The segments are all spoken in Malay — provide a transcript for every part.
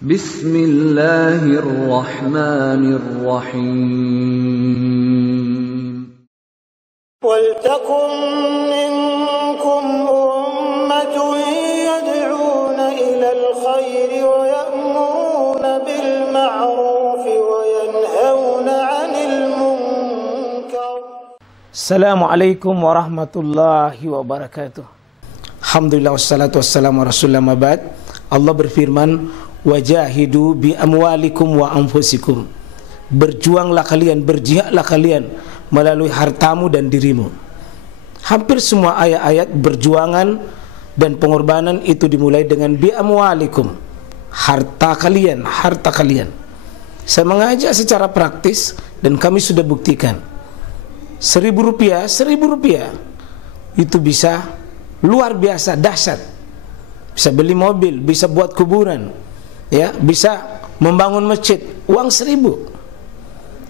Bismillahirrahmanirrahim. Waltakum minkum ummatun yad'una ilal khairi wa ya'muruna bil ma'ruf wa yanhauna 'anil munkar. Assalamualaikum warahmatullahi wabarakatuh. Alhamdulillah wassalatu wassalamu ala rasulillah mabad. Allah berfirman, wajahidu bi amwalikum wa anfusikum. Berjuanglah kalian, berjihadlah kalian melalui hartamu dan dirimu. Hampir semua ayat-ayat berjuangan dan pengorbanan itu dimulai dengan bi amwalikum, harta kalian, harta kalian. Saya mengajak secara praktis dan kami sudah buktikan. Rp1.000 itu bisa luar biasa, dahsyat. Bisa beli mobil, bisa buat kuburan, ya, bisa membangun masjid. Uang 1.000.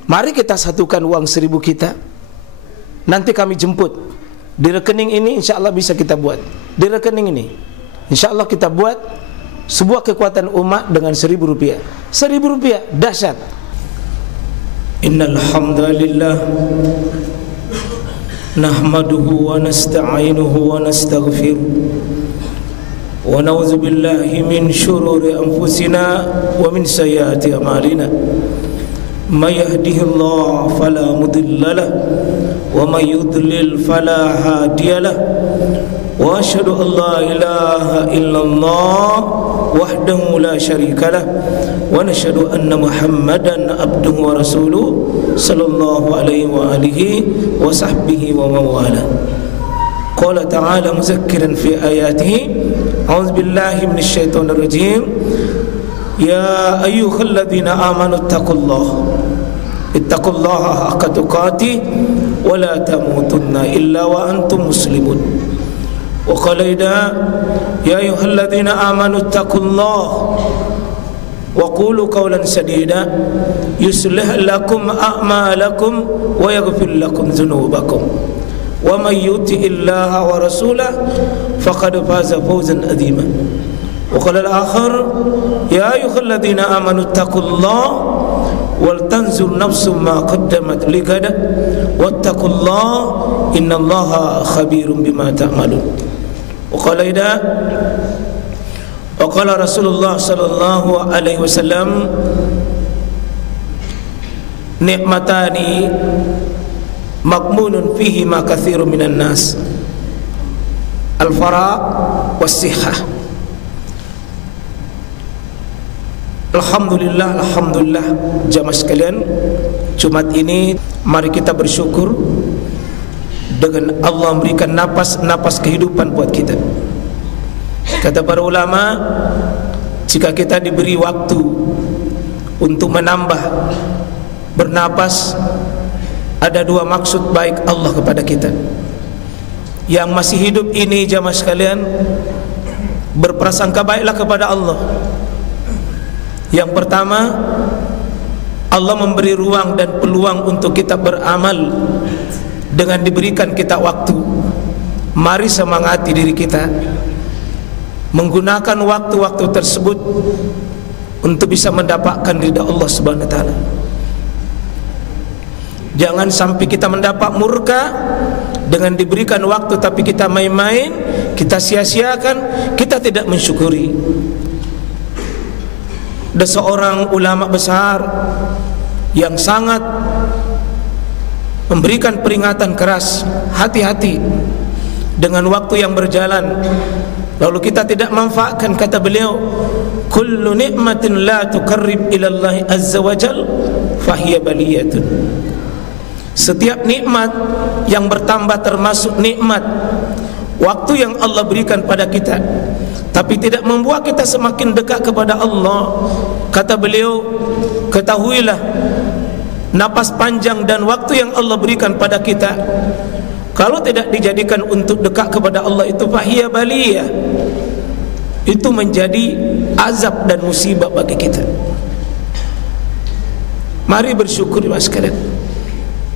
Mari kita satukan uang 1.000 kita. Nanti kami jemput di rekening ini, insya Allah bisa kita buat. Di rekening ini, insya Allah kita buat sebuah kekuatan umat dengan Rp1.000. Rp1.000 dahsyat. Innal hamdalillah nahmaduhu wa nasta'inuhu wa nastaghfiruh. Wa na'udzu billahi min syururi anfusina wa min sayyiati a'malina. May yahdihillahu fala mudilla lahu wa may yudlil fala hadiya lahu. Wa asyhadu an la ilaha illallah wahdahu la syarika lahu wa nashhadu anna Muhammadan abduhu wa rasuluhu sallallahu alaihi wa alihi wa sahbihi wa mawala. Qala ta'ala muzakkiran fi ayatihi أعوذ بالله من الشيطان الرجيم يا أيها الذين آمنوا اتقوا الله حق تقاته ولا تموتن إلا وأنتم مسلمون وقال يا أيها الذين آمنوا اتقوا الله وقولوا قولا سديدا يصلح لكم أعمالكم ويغفر لكم ذنوبكم ومن يطع الله ورسوله فقد فاز فوزا عظيما وقال الآخر يا أيها الذين آمنوا اتقوا الله ولتنظر نفس ما قدمت لغد واتقوا الله إن الله خبير بما تعملون وقال رسول الله صلى الله عليه وسلم نعمتان makmunun fihi ma katsirun minan nas al-fara was-sihah. Alhamdulillah jamaah sekalian, Jumat ini mari kita bersyukur dengan Allah memberikan napas kehidupan buat kita. Kata para ulama, jika kita diberi waktu untuk menambah bernapas, ada dua maksud baik Allah kepada kita. Yang masih hidup ini jamaah sekalian, berprasangka baiklah kepada Allah. Yang pertama, Allah memberi ruang dan peluang untuk kita beramal dengan diberikan kita waktu. Mari semangati diri kita menggunakan waktu-waktu tersebut untuk bisa mendapatkan ridha Allah Subhanahu wa taala. Jangan sampai kita mendapat murka dengan diberikan waktu tapi kita main-main, kita sia-siakan, kita tidak mensyukuri. Ada seorang ulama besar yang sangat memberikan peringatan keras, hati-hati dengan waktu yang berjalan. Lalu kita tidak manfaatkan, kata beliau, kullu ni'matin la tuqarrib ila Allah azza wa jal fahiya baliyatun. Setiap nikmat yang bertambah termasuk nikmat waktu yang Allah berikan pada kita, tapi tidak membuat kita semakin dekat kepada Allah. Kata beliau, ketahuilah, napas panjang dan waktu yang Allah berikan pada kita, kalau tidak dijadikan untuk dekat kepada Allah, itu fahiya baliyah, itu menjadi azab dan musibah bagi kita. Mari bersyukur mas sekalian.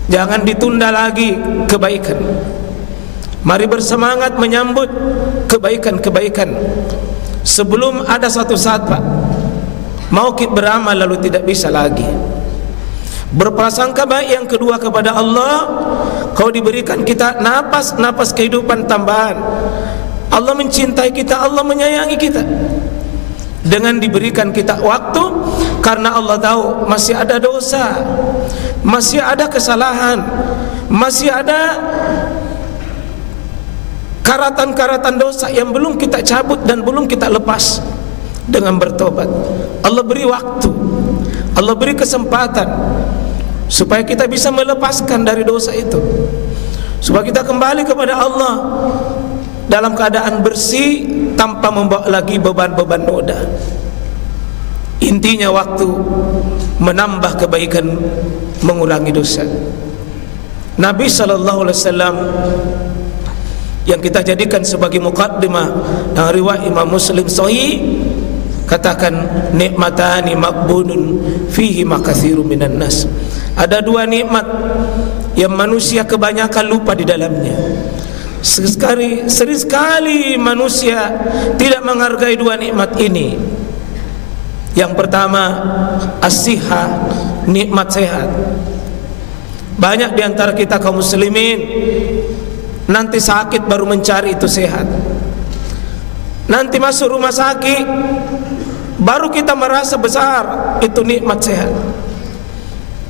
Jangan ditunda lagi kebaikan. Mari bersemangat menyambut kebaikan-kebaikan sebelum ada suatu saat, Pak, Mau beramal lalu tidak bisa lagi. Berprasangka baik yang kedua kepada Allah, kau diberikan kita napas kehidupan tambahan. Allah mencintai kita, Allah menyayangi kita. Dengan diberikan kita waktu, karena Allah tahu masih ada dosa, masih ada kesalahan, masih ada karatan-karatan dosa yang belum kita cabut dan belum kita lepas dengan bertobat. Allah beri waktu, Allah beri kesempatan supaya kita bisa melepaskan dari dosa itu, supaya kita kembali kepada Allah dalam keadaan bersih, tanpa membawa lagi beban-beban noda. Intinya waktu menambah kebaikan, mengurangi dosa. Nabi SAW yang kita jadikan sebagai muqaddimah yang riwayat Imam Muslim sahih, katakan nikmatani maqbunun fihi makatsirun minan nas. Ada dua nikmat yang manusia kebanyakan lupa di dalamnya. Sering sekali manusia tidak menghargai dua nikmat ini. Yang pertama, as-sihah, nikmat sehat. Banyak di antara kita kaum muslimin nanti sakit baru mencari itu sehat. Nanti masuk rumah sakit baru kita merasa besar itu nikmat sehat.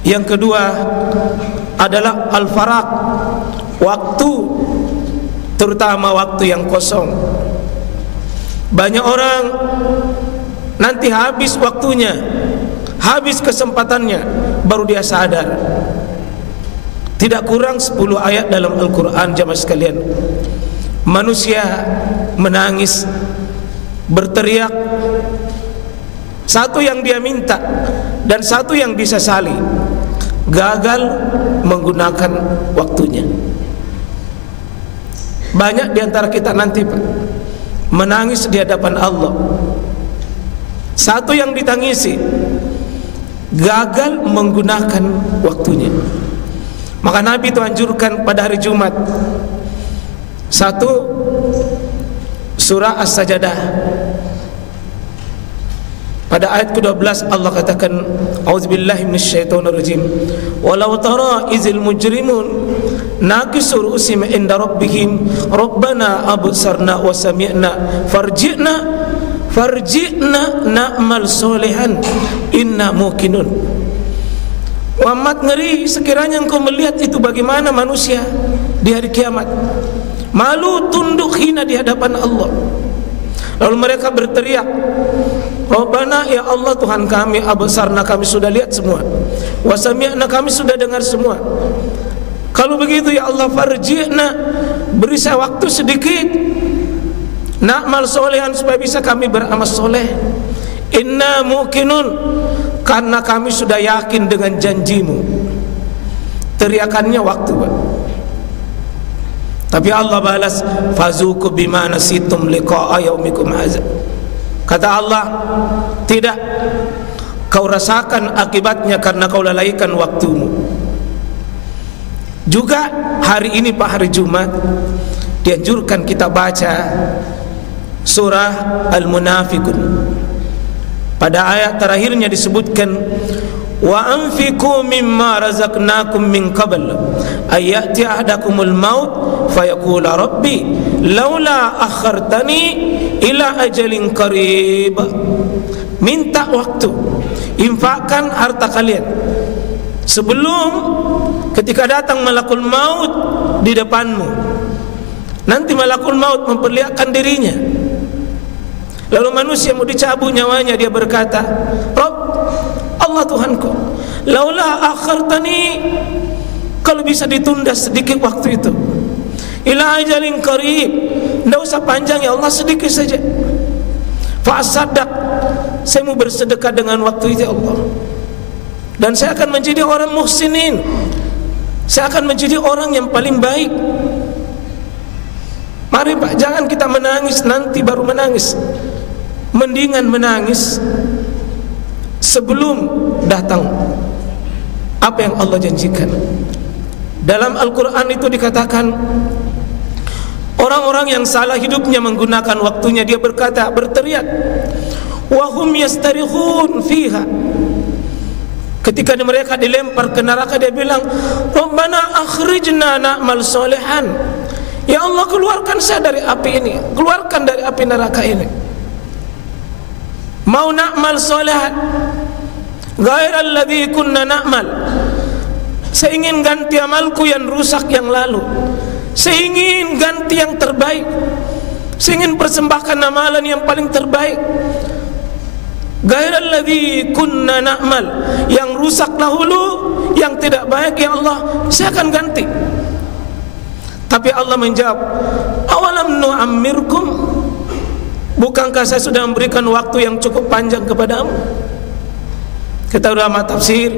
Yang kedua adalah al-faraq, waktu, terutama waktu yang kosong. Banyak orang nanti habis waktunya, habis kesempatannya, baru dia sadar. Tidak kurang 10 ayat dalam Al-Quran, jamaah sekalian. Manusia menangis, berteriak, satu yang dia minta dan satu yang disesali, gagal menggunakan waktunya. Banyak di antara kita nanti Pak, menangis di hadapan Allah. Satu yang ditangisi, gagal menggunakan waktunya. Maka Nabi itu anjurkan pada hari Jumat, satu, surah As-Sajdah. Pada ayat ke-12 Allah katakan, A'udzubillahi minasyaitonirrajim. Walau tara izil mujrimun naqisu ru'usihim inda rabbihim rabbana absarna wa sami'na farji'na na'mal solihan inna muqinun. Muhammad, ngeri sekiranya engkau melihat itu bagaimana manusia di hari kiamat, malu tunduk hina di hadapan Allah. Lalu mereka berteriak, Rabbana, ya Allah Tuhan kami, absarna, kami sudah lihat semua, wa sami'na, kami sudah dengar semua. Kalau begitu ya Allah, farji'na, beri saya waktu sedikit, na'mal solehan, supaya bisa kami beramal soleh. Inna muqinun, karena kami sudah yakin dengan janjimu. Teriakannya waktu Pak. Tapi Allah balas, fazuku bima nasitum liqa'a yaumikum hadza. Kata Allah, tidak, kau rasakan akibatnya karena kau lalaikan waktumu. Juga hari ini Pak, hari Jumat, dianjurkan kita baca surah Al-Munafiqun. Pada ayat terakhirnya disebutkan, wa anfiqu mimma razaqnakum min qabl ayati ahadakumul maut fayaqula rabbi laula akhartani ila ajalin qarib. Minta waktu, infakkan harta kalian sebelum ketika datang malakul maut di depanmu. Nanti malakul maut memperlihatkan dirinya. Lalu manusia mau dicabut nyawanya, dia berkata, Rabb, Allah Tuhanku, laula akhartani, kalau bisa ditunda sedikit waktu itu, ila ajalin qarib, tidak usah panjang ya Allah, sedikit saja. Fa'asaddaq, saya mau bersedekah dengan waktu itu ya Allah, dan saya akan menjadi orang muhsinin, saya akan menjadi orang yang paling baik. Mari Pak, jangan kita menangis nanti baru menangis. Mendingan menangis sebelum datang apa yang Allah janjikan. Dalam Al-Quran itu dikatakan, orang-orang yang salah hidupnya menggunakan waktunya, dia berkata, berteriak, wa hum yastarikhun fiha. Ketika mereka dilempar ke neraka, dia bilang, Rabbana akhrijna na'mal solehan. Ya Allah, keluarkan saya dari api ini, keluarkan dari api neraka ini. Mau na'mal solehan ghairal ladzi kunna na'mal. Saya ingin ganti amalku yang rusak yang lalu. Saya ingin ganti yang terbaik. Saya ingin persembahkan amalan yang paling terbaik. Ghairal ladzi kunna na'mal, yang rusak dahulu, yang tidak baik, ya Allah, saya akan ganti. Tapi Allah menjawab, awalam nu'ammirkum, bukankah saya sudah memberikan waktu yang cukup panjang kepadamu? Kata ulama tafsir,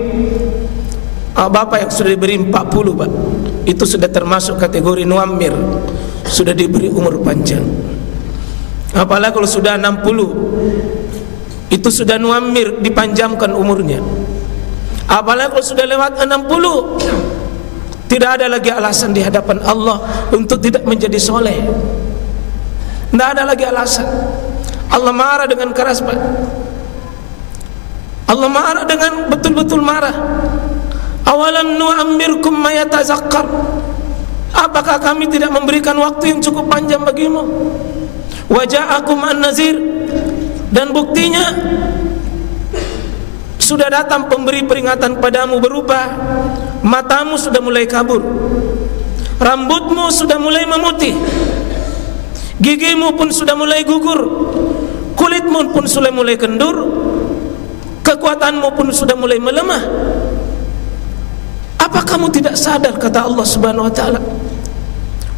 bapak yang sudah diberi 40, Pak, itu sudah termasuk kategori nu'ammir, sudah diberi umur panjang. Apalagi kalau sudah 60, itu sudah nu'ammir, dipanjangkan umurnya. Apalagi kalau sudah lewat 60, tidak ada lagi alasan di hadapan Allah untuk tidak menjadi soleh. Tidak ada lagi alasan. Allah marah dengan keras, Pak. Allah marah dengan betul-betul marah. Awalam nu'ammirkum ma yatazakkar, apakah kami tidak memberikan waktu yang cukup panjang bagimu? Wa ja'akum an-nazir, dan buktinya sudah datang pemberi peringatan padamu berupa matamu sudah mulai kabur, rambutmu sudah mulai memutih, gigimu pun sudah mulai gugur, kulitmu pun sudah mulai kendur, kekuatanmu pun sudah mulai melemah. Apa kamu tidak sadar, kata Allah Subhanahu wa taala,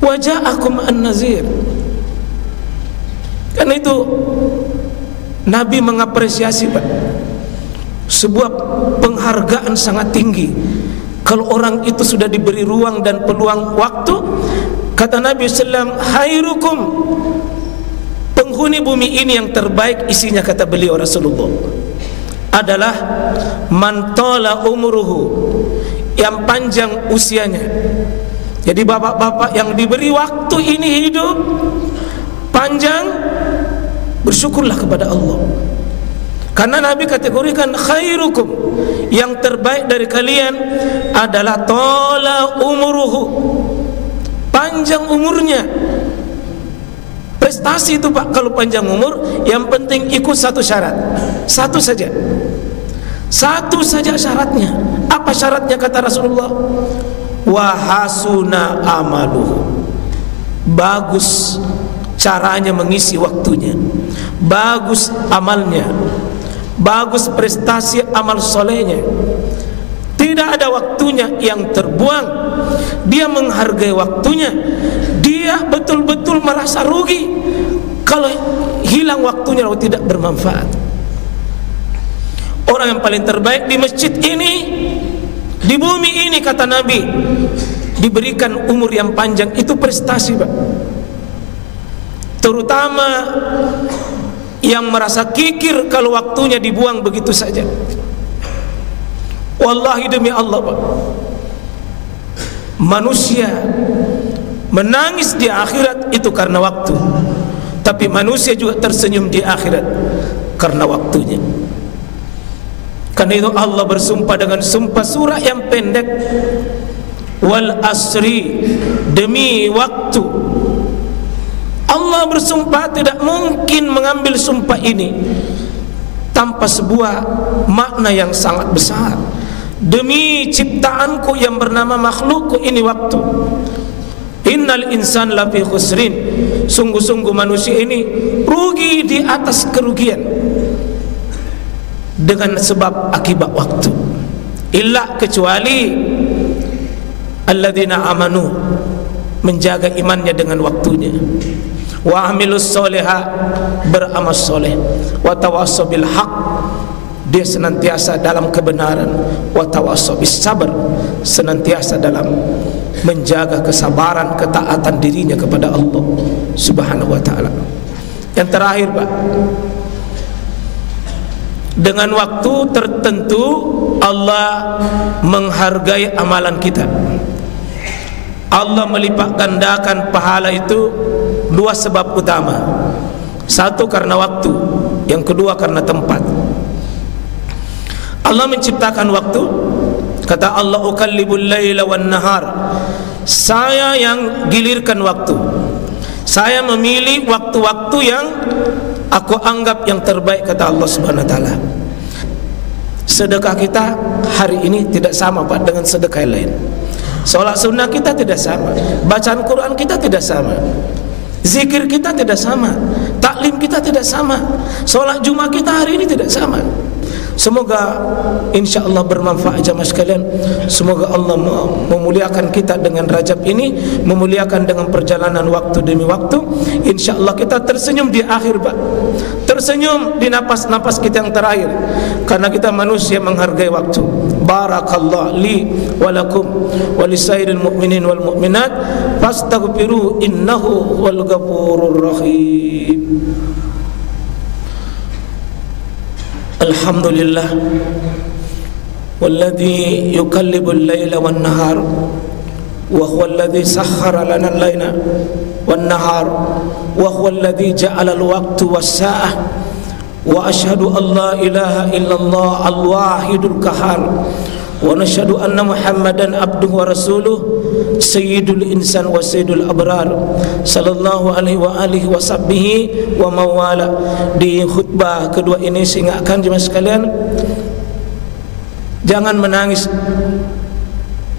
wa ja'akum an-nazir. Karena itu Nabi mengapresiasi, Pak, sebuah penghargaan sangat tinggi kalau orang itu sudah diberi ruang dan peluang waktu. Kata Nabi SAW, khairukum, penghuni bumi ini yang terbaik isinya, kata beliau Rasulullah, adalah man tala umruhu, yang panjang usianya. Jadi bapak-bapak yang diberi waktu ini hidup panjang, bersyukurlah kepada Allah. Karena Nabi kategorikan khairukum, yang terbaik dari kalian adalah tola umuruhu, panjang umurnya. Prestasi itu, Pak, kalau panjang umur, yang penting ikut satu syarat, satu saja syaratnya. Apa syaratnya, kata Rasulullah? Wa hasuna amaluhu, bagus caranya mengisi waktunya, bagus amalnya, bagus prestasi amal solehnya, tidak ada waktunya yang terbuang. Dia menghargai waktunya. Dia betul-betul merasa rugi kalau hilang waktunya atau tidak bermanfaat. Orang yang paling terbaik di masjid ini, di bumi ini, kata Nabi, diberikan umur yang panjang. Itu prestasi, Pak. Terutama yang merasa kikir kalau waktunya dibuang begitu saja. Wallahi, demi Allah, Pak, manusia menangis di akhirat itu karena waktu, tapi manusia juga tersenyum di akhirat karena waktunya. Karena itu Allah bersumpah dengan sumpah surah yang pendek, wal asri, demi waktu. Allah bersumpah, tidak mungkin mengambil sumpah ini tanpa sebuah makna yang sangat besar. Demi ciptaanku yang bernama makhlukku ini, waktu. Innal insan lafi khusrin, sungguh-sungguh manusia ini rugi di atas kerugian dengan sebab akibat waktu. Illa, kecuali alladzina amanu, menjaga imannya dengan waktunya, wa amilus soleha, beramal soleh, wa tawassaw bil haq, dia senantiasa dalam kebenaran, wa tawassaw bis sabr, senantiasa dalam menjaga kesabaran, ketaatan dirinya kepada Allah Subhanahu wa taala. Yang terakhir, Pak, dengan waktu tertentu Allah menghargai amalan kita. Allah melipat gandakan pahala itu dua sebab utama. Satu karena waktu, yang kedua karena tempat. Allah menciptakan waktu. Kata Allah, ukallibul laila wan nahar. Saya yang gilirkan waktu. Saya memilih waktu-waktu yang aku anggap yang terbaik, kata Allah Subhanahu wa taala. Sedekah kita hari ini tidak sama Pak dengan sedekah yang lain. Salat sunnah kita tidak sama. Bacaan Quran kita tidak sama. Zikir kita tidak sama. Taklim kita tidak sama. Salat Jumat kita hari ini tidak sama. Semoga insya-Allah bermanfaat jemaah sekalian. Semoga Allah memuliakan kita dengan Rajab ini, memuliakan dengan perjalanan waktu demi waktu. Insya-Allah kita tersenyum di akhir, Pak. Tersenyum di napas-napas kita yang terakhir, karena kita manusia menghargai waktu. Barakallahu li wa lakum wa lisairil mu'minin wal mu'minat fastaghfiru innahu wal ghafurur rahim. Alhamdulillah walladzi yuqallibul laila wan nahar wa huwa alladzi sakhkhara lana al-laila wan nahar wa huwa alladzi ja'ala al-waqta was-sa'ah wa ashhadu an la ilaha illallah al-wahidul qahhar wa nashhadu anna Muhammadan abduhu wa rasuluh sayyidul insan wa sayyidul abrar sallallahu alaihi wa alihi wa sahbihi wa mawala. Di khutbah kedua ini saya ingatkan jemaah sekalian, jangan menangis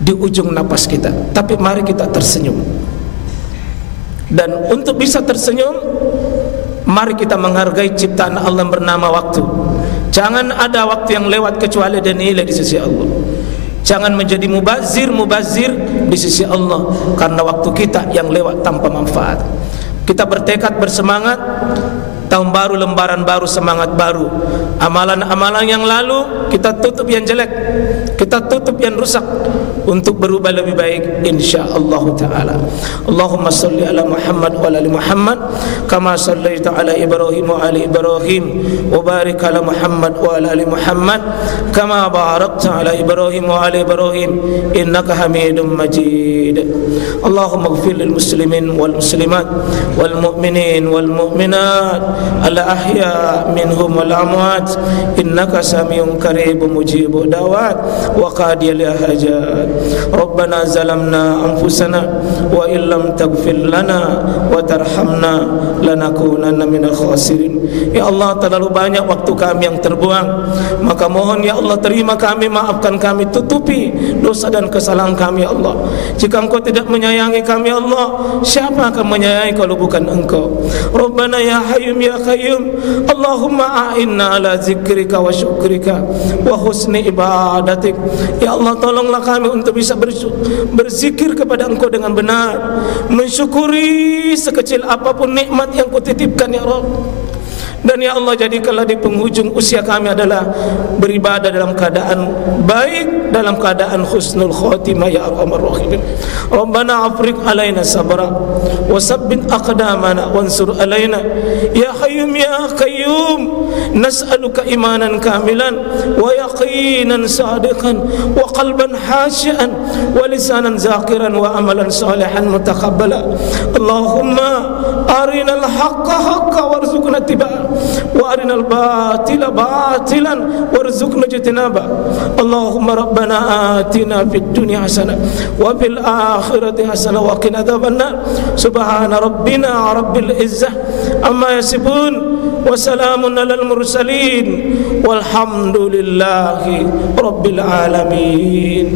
di ujung napas kita, tapi mari kita tersenyum. Dan untuk bisa tersenyum, mari kita menghargai ciptaan Allah yang bernama waktu. Jangan ada waktu yang lewat kecuali ada nilai di sisi Allah. Jangan menjadi mubazir di sisi Allah karena waktu kita yang lewat tanpa manfaat. Kita bertekad, bersemangat, tahun baru, lembaran baru, semangat baru. Amalan-amalan yang lalu kita tutup yang jelek, kita tutup yang rusak untuk berubah lebih baik insyaallah taala. Allahumma shalli ala Muhammad wa ala ali Muhammad kama shallaita ala Ibrahim wa ali Ibrahim wa barik ala Muhammad wa ala ali Muhammad kama barakta ala Ibrahim wa ali Ibrahim innaka Hamidum Majid. Allahumma ighfir lil muslimin wal muslimat wal mu'minin wal mu'minat al ahya minhum wal amwat innaka samiun qaribun mujibud da'wat wa qadiyal hajat. Rabbana zalamna anfusana wa illam taghfir lana wa tarhamna lanakunanna minal khasirin. Ya Allah, terlalu banyak waktu kami yang terbuang, maka mohon ya Allah terima kami, maafkan kami, tutupi dosa dan kesalahan kami ya Allah. Jika Engkau tidak menyayangi kami ya Allah, siapa akan menyayangi kalau bukan Engkau? Rabbana ya Hayyum ya Qayyum, Allahumma a'inna ala zikrika wa syukrika wa husni ibadatik. Ya Allah, tolonglah kami untuk bisa berzikir kepada Engkau dengan benar, mensyukuri sekecil apapun nikmat yang Kau titipkan ya Rabb. Dan ya Allah, jadikanlah di penghujung usia kami adalah beribadah dalam keadaan baik, dalam keadaan husnul khotimah ya arhamar rahimin. Rabbana afriq alaina sabra wa sabbit aqdamana wansur alaina ya Hayyum ya Qayyum. Nas'aluka imanan kamilan wa yaqinan sadiqan wa qalban khashi'an wa lisanan zakiran wa amalan salihan mutaqabbala. Allahumma arinal haqqa haqqa warzuqna ittiba'ah wa arinal batila batilan warzuqna ijtinaba. Allahumma rabbana atina fid dunya hasanah wa fil akhirati hasanah wa qina adzabannar. Subhana rabbina rabbil izzah amma yasifun wa salamun alal mursalin walhamdulillahi rabbil alamin.